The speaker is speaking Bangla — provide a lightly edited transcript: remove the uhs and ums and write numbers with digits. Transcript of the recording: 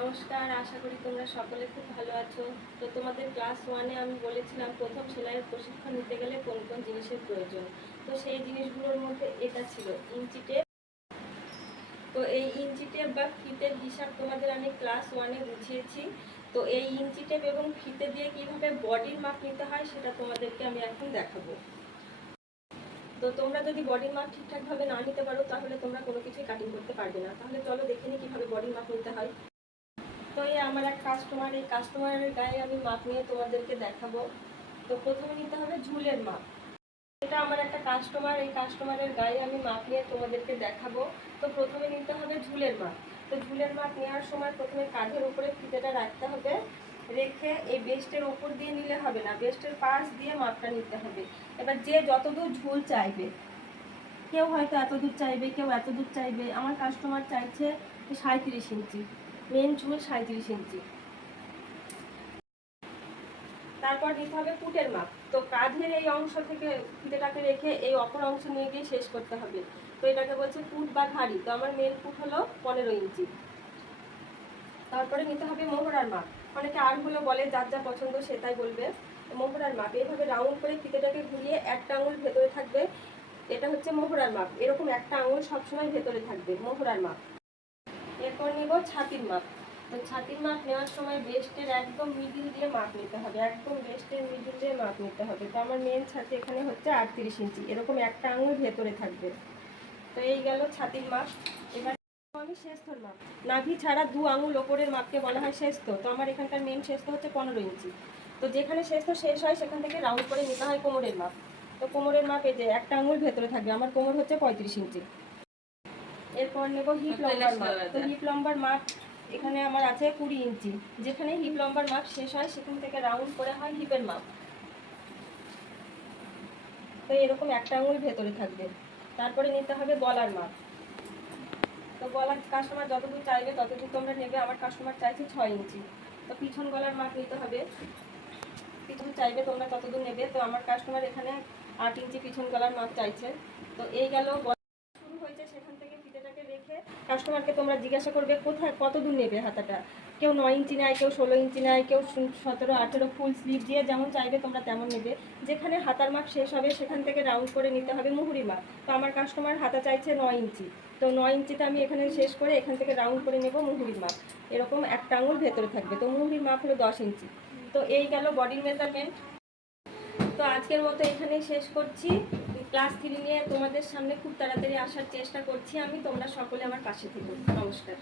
নমস্কার, আশা করি তোমরা সকলে খুব ভালো আছো। তো তোমাদের ক্লাস 1-এ আমি বলেছিলাম প্রথম সেলাইয়ের প্রশিক্ষণ নিতে গেলে কোন কোন জিনিসের প্রয়োজন। তো সেই জিনিসগুলোর মধ্যে এটা ছিল ইঞ্চি টেপ। তো এই ইঞ্চি টেপ বা ফিতের হিসাব তোমাদের আমি ক্লাস 1-এ বুঝিয়েছি। তো এই ইঞ্চি টেপ এবং ফিতে দিয়ে কিভাবে বডির মাপ নিতে হয় সেটা তোমাদেরকে আমি এখন দেখাবো। তো তোমরা যদি বডির মাপ ঠিকঠাকভাবে না নিতে পারো তাহলে তোমরা কোনো কিছুই কাটিং করতে পারবে না। তাহলে চলো দেখে নিই কীভাবে বডির মাপ নিতে হয়। তো এই আমার এক কাস্টমার, এই কাস্টমারের গায়ে আমি মাপ নিয়ে তোমাদেরকে দেখাবো। তো প্রথমে নিতে হবে ঝুলের মাপ। এটা আমার একটা কাস্টমার, এই কাস্টমারের গায়ে আমি মাপ নিয়ে তোমাদেরকে দেখাবো। তো প্রথমে নিতে হবে ঝুলের মাপ। তো ঝুলের মাপ নেওয়ার সময় প্রথমে কাঁধের উপরে ফিতেটা রাখতে হবে, রেখে এই বেস্টের ওপর দিয়ে নিলে হবে না, বেস্টের পাশ দিয়ে মাপটা নিতে হবে। এবার যে যতদূর ঝুল চাইবে, কেউ হয়তো এত দূর চাইবে, কেউ এত দূর চাইবে। আমার কাস্টমার চাইছে 37 ইঞ্চি, মেন ঝুল 37 ইঞ্চি। তারপর নিতে হবে পুটের মাপ। তো কাঁধের এই অংশ থেকে ফিতেটাকে রেখে এই অপর অংশ নিয়ে গিয়ে শেষ করতে হবে। তো এটাকে বলছে পুট বা ঘাড়ি। তো আমার মেন পুট হলো 15 ইঞ্চি। তারপরে নিতে হবে মোহরার মাপ। অনেকে আরগুলো বলে, যার যা পছন্দ সে তাই বলবে। মোহরার মাপ এইভাবে রাউন্ড করে ফিতেটাকে ঘুরিয়ে একটা আঙুল ভেতরে থাকবে, এটা হচ্ছে মোহরার মাপ। এরকম একটা আঙুল সবসময় ভেতরে থাকবে, মোহরার মাপ। এরপর নিব ছাতির মাপ। তো ছাতির মাপ নেওয়ার সময় বেস্টের একদম মিডিল দিয়ে মাপ নিতে হবে, একদম বেস্টের মিডিল দিয়ে মাপ নিতে হবে। তো আমার মেন ছাতি এখানে হচ্ছে 38 ইঞ্চি, এরকম একটা আঙুল ভেতরে থাকবে। তো এই গেল ছাতির মাপ। এবার আমি শেষথর মাপ। নাভি ছাড়া 2 আঙুল ওপরের মাপকে বলা হয় শেষথ। তো আমার এখানকার মেন শেষথ হচ্ছে 15 ইঞ্চি। তো যেখানে শেষথ শেষ হয় সেখান থেকে রাউন্ড করে নিতে হয় কোমরের মাপ। তো কোমরের মাপ এই যে একটা আঙুল ভেতরে থাকবে, আমার কোমর হচ্ছে 35 ইঞ্চি। এরপর নেব হিপ লম্বার মাপ। তো হিপ লম্বার মাপ এখানে আমার আছে 20 ইঞ্চি। যেখানে হিপ লম্বার মাপ শেষ হয় সেখান থেকে রাউন্ড করে হয় হিপের মাপ। তো এরকম একটা আঙুল ভেতরে থাকবে। তারপরে নিতে হবে গলার মাপ। তো গলার কাস্টমার যতদূর চাইবে ততদূর তোমরা নেবে। আমার কাস্টমার চাইছে 6 ইঞ্চি। তো পিছন গলার মাপ নিতে হবে, পিছন চাইবে তোমরা ততদূর নেবে। তো আমার কাস্টমার এখানে 8 ইঞ্চি পিছন গলার মাপ চাইছে। তো এই গেল শুরু হয়েছে সেখান থেকে ফিতেটাকে রেখে কাস্টমারকে তোমরা জিজ্ঞাসা করবে কোথায় কত দূর নেবে হাতাটা। কেউ 9 ইঞ্চি নেয়, কেউ 16 ইঞ্চি নেয়, কেউ 17, 18 ফুল স্লিভ দিয়ে যেমন চাইবে তোমরা তেমন নেবে। যেখানে হাতার মাপ শেষ হবে সেখান থেকে রাউন্ড করে নিতে হবে মুহুরি মাপ। তো আমার কাস্টমার হাতা চাইছে 9 ইঞ্চি। তো 9 ইঞ্চিটা আমি এখানে শেষ করে এখান থেকে রাউন্ড করে নেব মুহুরির মাপ। এরকম একটা আঙুল ভেতরে থাকবে। তো মুহুরির মাপ হলো 10 ইঞ্চি। তো এই গেল বডির মেজারমেন্ট। তো আজকের মতো এখানেই শেষ করছি। ক্লাস 3 নিয়ে তোমাদের সামনে খুব তাড়াতাড়ি আসার চেষ্টা করছি আমি। তোমরা সকলে আমার পাশে থেকো। নমস্কার।